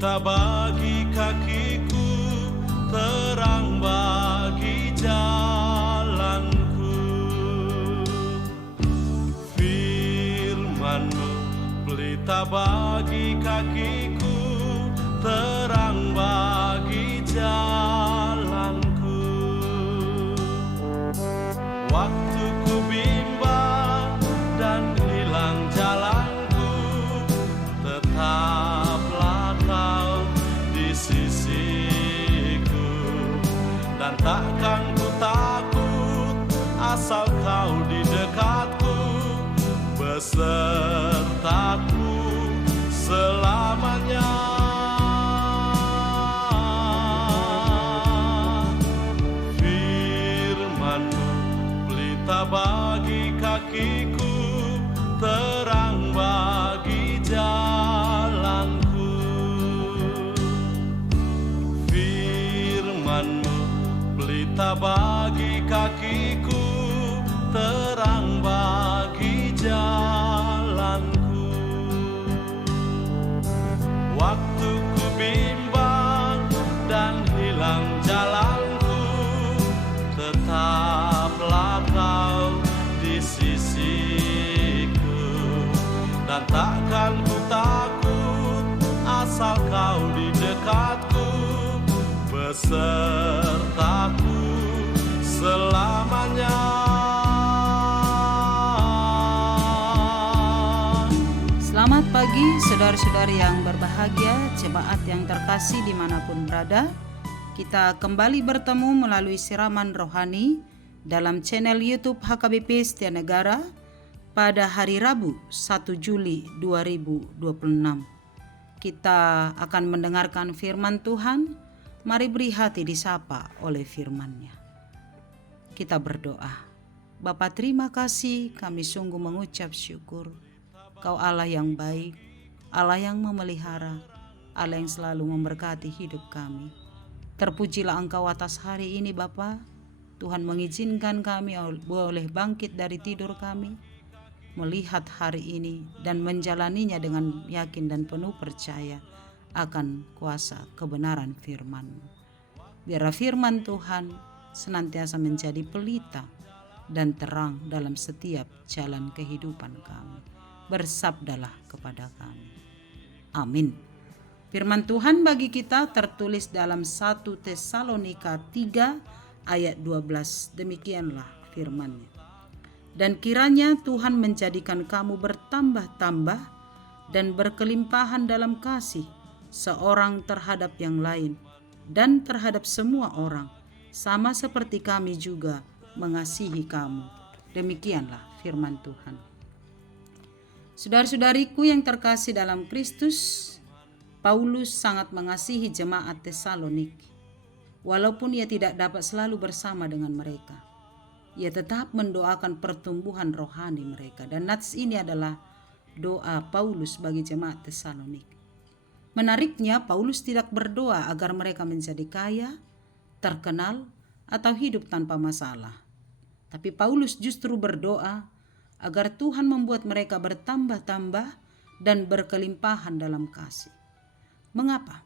pelita bagi kakiku, terang bagi jalanku. Firman-Mu pelita bagi kakiku, terang bagi jalanku. Waktu ku bimbang dan hilang jalanku, tetaplah Kau di sisiku. Dan takkan ku takut asal Kau di dekatku, besertaku selamanya. Firman-Mu pelita bagi kakiku, terang bagi jalanku. Firman-Mu pelita bagi kakiku, terang bagi jalanku. Waktu ku bimbang dan hilang jalanku, tetaplah Kau di sisiku. Dan takkan ku takut asal Kau di dekatku, besertaku selamanya. Selamat pagi saudara-saudari yang berbahagia, jemaat yang terkasih dimanapun berada. Kita kembali bertemu melalui siraman rohani dalam channel YouTube HKBP Setia Negara pada hari Rabu 1 Juli 2026. Kita akan mendengarkan firman Tuhan. Mari beri hati disapa oleh firman-Nya. Kita berdoa. Bapa, terima kasih, kami sungguh mengucap syukur. Kau Allah yang baik, Allah yang memelihara, Allah yang selalu memberkati hidup kami. Terpujilah Engkau atas hari ini Bapa. Tuhan mengizinkan kami boleh bangkit dari tidur kami, melihat hari ini dan menjalaninya dengan yakin dan penuh percaya akan kuasa kebenaran firman-Mu. Biarlah firman Tuhan senantiasa menjadi pelita dan terang dalam setiap jalan kehidupan kami. Bersabdalah kepada kami. Amin. Firman Tuhan bagi kita tertulis dalam 1 Tesalonika 3 ayat 12. Demikianlah firman-Nya. Dan kiranya Tuhan menjadikan kamu bertambah-tambah dan berkelimpahan dalam kasih, seorang terhadap yang lain dan terhadap semua orang, sama seperti kami juga mengasihi kamu. Demikianlah firman Tuhan. Saudara-saudariku yang terkasih dalam Kristus, Paulus sangat mengasihi jemaat Tesaloniki. Walaupun ia tidak dapat selalu bersama dengan mereka, ia tetap mendoakan pertumbuhan rohani mereka. Dan nats ini adalah doa Paulus bagi jemaat Tesaloniki. Menariknya, Paulus tidak berdoa agar mereka menjadi kaya, terkenal, atau hidup tanpa masalah. Tapi Paulus justru berdoa agar Tuhan membuat mereka bertambah-tambah dan berkelimpahan dalam kasih. Mengapa?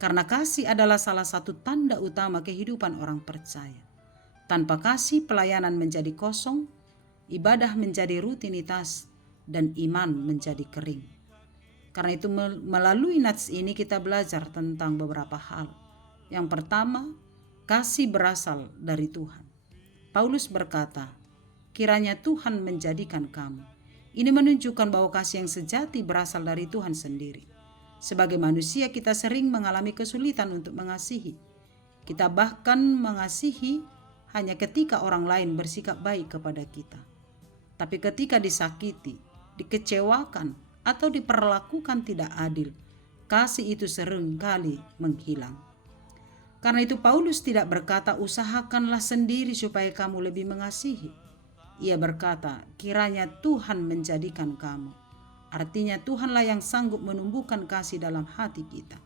Karena kasih adalah salah satu tanda utama kehidupan orang percaya. Tanpa kasih, pelayanan menjadi kosong, ibadah menjadi rutinitas, dan iman menjadi kering. Karena itu melalui nats ini kita belajar tentang beberapa hal. Yang pertama, kasih berasal dari Tuhan. Paulus berkata, kiranya Tuhan menjadikan kamu. Ini menunjukkan bahwa kasih yang sejati berasal dari Tuhan sendiri. Sebagai manusia kita sering mengalami kesulitan untuk mengasihi. Kita bahkan mengasihi hanya ketika orang lain bersikap baik kepada kita. Tapi ketika disakiti, dikecewakan, atau diperlakukan tidak adil, kasih itu sering kali menghilang. Karena itu Paulus tidak berkata usahakanlah sendiri supaya kamu lebih mengasihi. Ia berkata kiranya Tuhan menjadikan kamu. Artinya Tuhanlah yang sanggup menumbuhkan kasih dalam hati kita.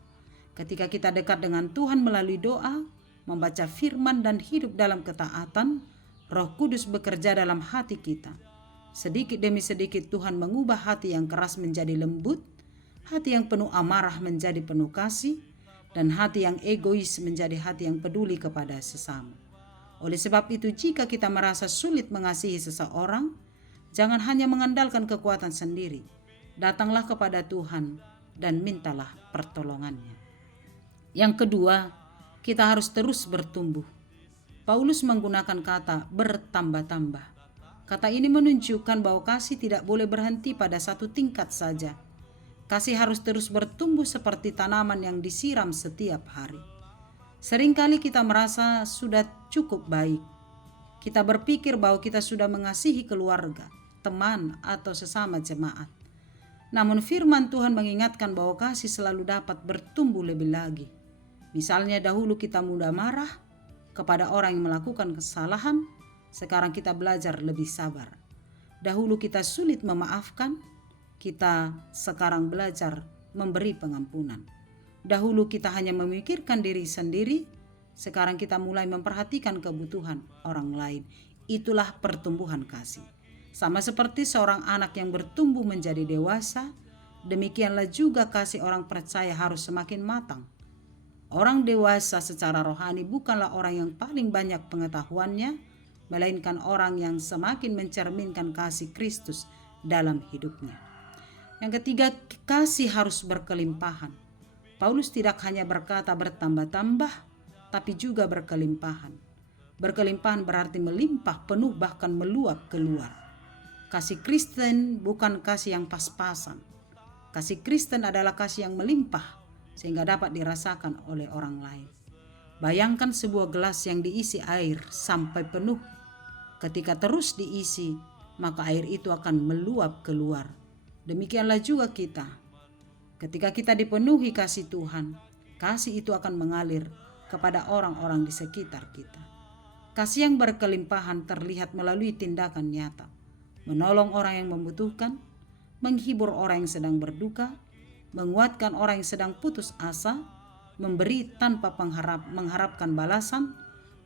Ketika kita dekat dengan Tuhan melalui doa, membaca firman dan hidup dalam ketaatan, Roh Kudus bekerja dalam hati kita. Sedikit demi sedikit Tuhan mengubah hati yang keras menjadi lembut, Hati yang penuh amarah menjadi penuh kasih, dan hati yang egois menjadi hati yang peduli kepada sesama. Oleh sebab itu, jika kita merasa sulit mengasihi seseorang, jangan hanya mengandalkan kekuatan sendiri. Datanglah kepada Tuhan dan mintalah pertolongannya. Yang kedua, kita harus terus bertumbuh. Paulus menggunakan kata bertambah-tambah. Kata ini menunjukkan bahwa kasih tidak boleh berhenti pada satu tingkat saja. Kasih harus terus bertumbuh seperti tanaman yang disiram setiap hari. Seringkali kita merasa sudah cukup baik. Kita berpikir bahwa kita sudah mengasihi keluarga, teman, atau sesama jemaat. Namun firman Tuhan mengingatkan bahwa kasih selalu dapat bertumbuh lebih lagi. Misalnya dahulu kita mudah marah kepada orang yang melakukan kesalahan, sekarang kita belajar lebih sabar. Dahulu kita sulit memaafkan, kita sekarang belajar memberi pengampunan. Dahulu kita hanya memikirkan diri sendiri, sekarang kita mulai memperhatikan kebutuhan orang lain. Itulah pertumbuhan kasih. Sama seperti seorang anak yang bertumbuh menjadi dewasa, demikianlah juga kasih orang percaya harus semakin matang. Orang dewasa secara rohani bukanlah orang yang paling banyak pengetahuannya, melainkan orang yang semakin mencerminkan kasih Kristus dalam hidupnya. Yang ketiga, kasih harus berkelimpahan. Paulus tidak hanya berkata bertambah-tambah, tapi juga berkelimpahan. Berkelimpahan berarti melimpah, penuh, bahkan meluap keluar. Kasih Kristen bukan kasih yang pas-pasan. Kasih Kristen adalah kasih yang melimpah, sehingga dapat dirasakan oleh orang lain. Bayangkan sebuah gelas yang diisi air sampai penuh. Ketika terus diisi, maka air itu akan meluap keluar. Demikianlah juga kita. Ketika kita dipenuhi kasih Tuhan, kasih itu akan mengalir kepada orang-orang di sekitar kita. Kasih yang berkelimpahan terlihat melalui tindakan nyata. Menolong orang yang membutuhkan, menghibur orang yang sedang berduka, menguatkan orang yang sedang putus asa, memberi tanpa mengharapkan balasan,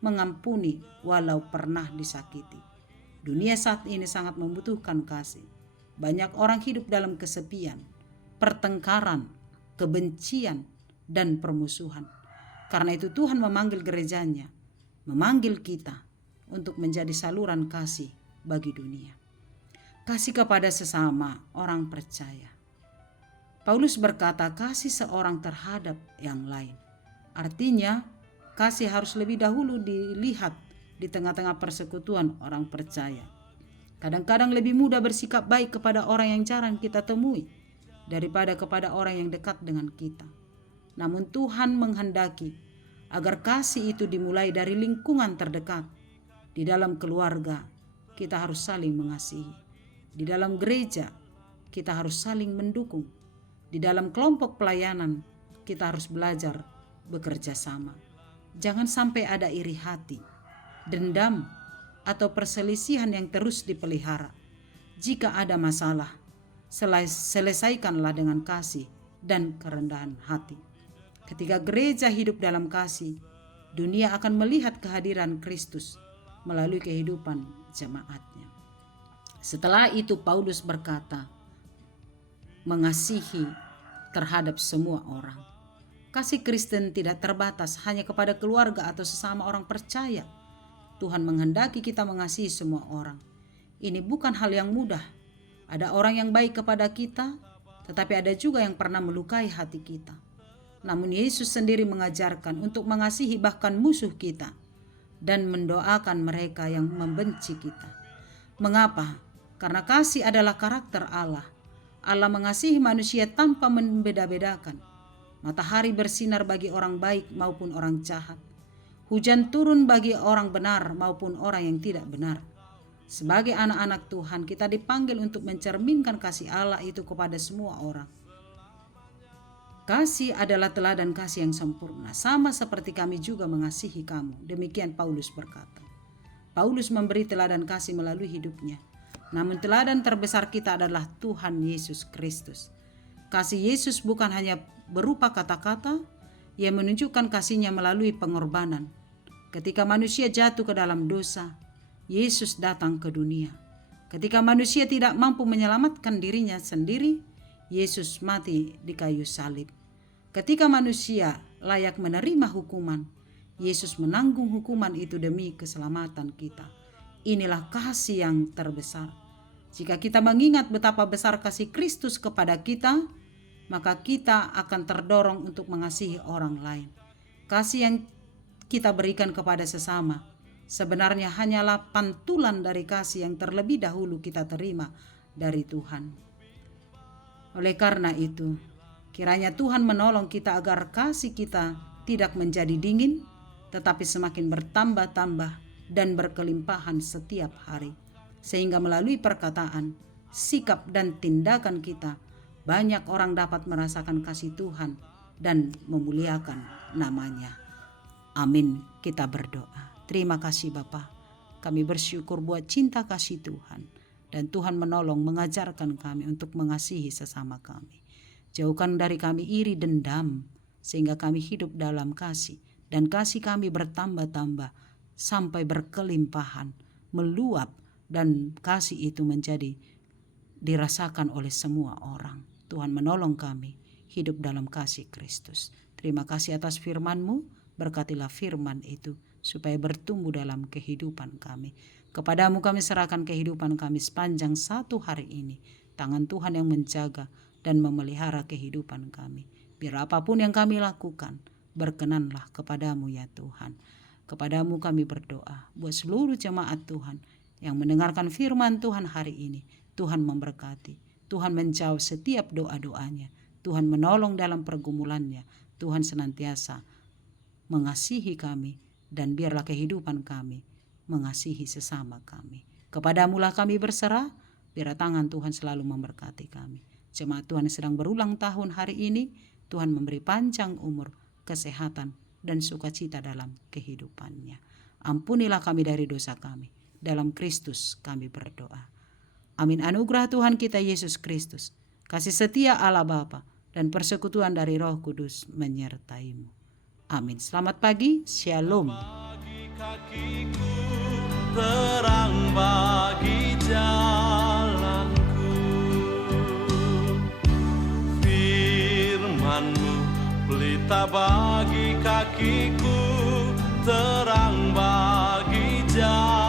mengampuni walau pernah disakiti. Dunia saat ini sangat membutuhkan kasih. Banyak orang hidup dalam kesepian, pertengkaran, kebencian, dan permusuhan. Karena itu Tuhan memanggil gerejanya, memanggil kita untuk menjadi saluran kasih bagi dunia. Kasih kepada sesama orang percaya. Paulus berkata kasih seorang terhadap yang lain. Artinya kasih harus lebih dahulu dilihat di tengah-tengah persekutuan orang percaya. Kadang-kadang lebih mudah bersikap baik kepada orang yang jarang kita temui daripada kepada orang yang dekat dengan kita. Namun Tuhan menghendaki agar kasih itu dimulai dari lingkungan terdekat. Di dalam keluarga kita harus saling mengasihi. Di dalam gereja kita harus saling mendukung. Di dalam kelompok pelayanan kita harus belajar bekerja sama. Jangan sampai ada iri hati, dendam, atau perselisihan yang terus dipelihara. Jika ada masalah, selesaikanlah dengan kasih dan kerendahan hati. Ketika gereja hidup dalam kasih, dunia akan melihat kehadiran Kristus melalui kehidupan jemaatnya. Setelah itu Paulus berkata, mengasihi terhadap semua orang. Kasih Kristen tidak terbatas hanya kepada keluarga atau sesama orang percaya. Tuhan menghendaki kita mengasihi semua orang. Ini bukan hal yang mudah. Ada orang yang baik kepada kita, tetapi ada juga yang pernah melukai hati kita. Namun Yesus sendiri mengajarkan untuk mengasihi bahkan musuh kita dan mendoakan mereka yang membenci kita. Mengapa? Karena kasih adalah karakter Allah. Allah mengasihi manusia tanpa membeda-bedakan. Matahari bersinar bagi orang baik maupun orang jahat. Hujan turun bagi orang benar maupun orang yang tidak benar. Sebagai anak-anak Tuhan, kita dipanggil untuk mencerminkan kasih Allah itu kepada semua orang. Kasih adalah teladan kasih yang sempurna, sama seperti kami juga mengasihi kamu. Demikian Paulus berkata. Paulus memberi teladan kasih melalui hidupnya. Namun teladan terbesar kita adalah Tuhan Yesus Kristus. Kasih Yesus bukan hanya berupa kata-kata, Ia menunjukkan kasihnya melalui pengorbanan. Ketika manusia jatuh ke dalam dosa, Yesus datang ke dunia. Ketika manusia tidak mampu menyelamatkan dirinya sendiri, Yesus mati di kayu salib. Ketika manusia layak menerima hukuman, Yesus menanggung hukuman itu demi keselamatan kita. Inilah kasih yang terbesar. Jika kita mengingat betapa besar kasih Kristus kepada kita, maka kita akan terdorong untuk mengasihi orang lain. Kasih yang kita berikan kepada sesama sebenarnya hanyalah pantulan dari kasih yang terlebih dahulu kita terima dari Tuhan. Oleh karena itu, kiranya Tuhan menolong kita agar kasih kita tidak menjadi dingin, tetapi semakin bertambah-tambah dan berkelimpahan setiap hari. Sehingga melalui perkataan, sikap dan tindakan kita, banyak orang dapat merasakan kasih Tuhan dan memuliakan namanya. Amin. Kita berdoa. Terima kasih Bapa. Kami bersyukur buat cinta kasih Tuhan. Dan Tuhan menolong mengajarkan kami untuk mengasihi sesama kami. Jauhkan dari kami iri dendam, sehingga kami hidup dalam kasih. Dan kasih kami bertambah-tambah sampai berkelimpahan, meluap, dan kasih itu menjadi dirasakan oleh semua orang. Tuhan menolong kami hidup dalam kasih Kristus. Terima kasih atas firman-Mu, berkatilah firman itu supaya bertumbuh dalam kehidupan kami. Kepadamu kami serahkan kehidupan kami sepanjang satu hari ini. Tangan Tuhan yang menjaga dan memelihara kehidupan kami. Biar apapun yang kami lakukan, berkenanlah kepadamu ya Tuhan. Kepadamu kami berdoa buat seluruh jemaat Tuhan yang mendengarkan firman Tuhan hari ini. Tuhan memberkati, Tuhan menjawab setiap doa-doanya, Tuhan menolong dalam pergumulannya, Tuhan senantiasa mengasihi kami, dan biarlah kehidupan kami mengasihi sesama kami. Kepadamulah kami berserah, biar tangan Tuhan selalu memberkati kami. Jemaat Tuhan yang sedang berulang tahun hari ini, Tuhan memberi panjang umur, kesehatan, dan sukacita dalam kehidupannya. Ampunilah kami dari dosa kami. Dalam Kristus kami berdoa. Amin. Anugerah Tuhan kita Yesus Kristus, kasih setia Allah Bapa, dan persekutuan dari Roh Kudus menyertai-mu. Amin. Selamat pagi. Shalom. Bagi kakiku, terang bagi jalanku. Firman-Mu pelita bagi kakiku, terang bagi jalanku.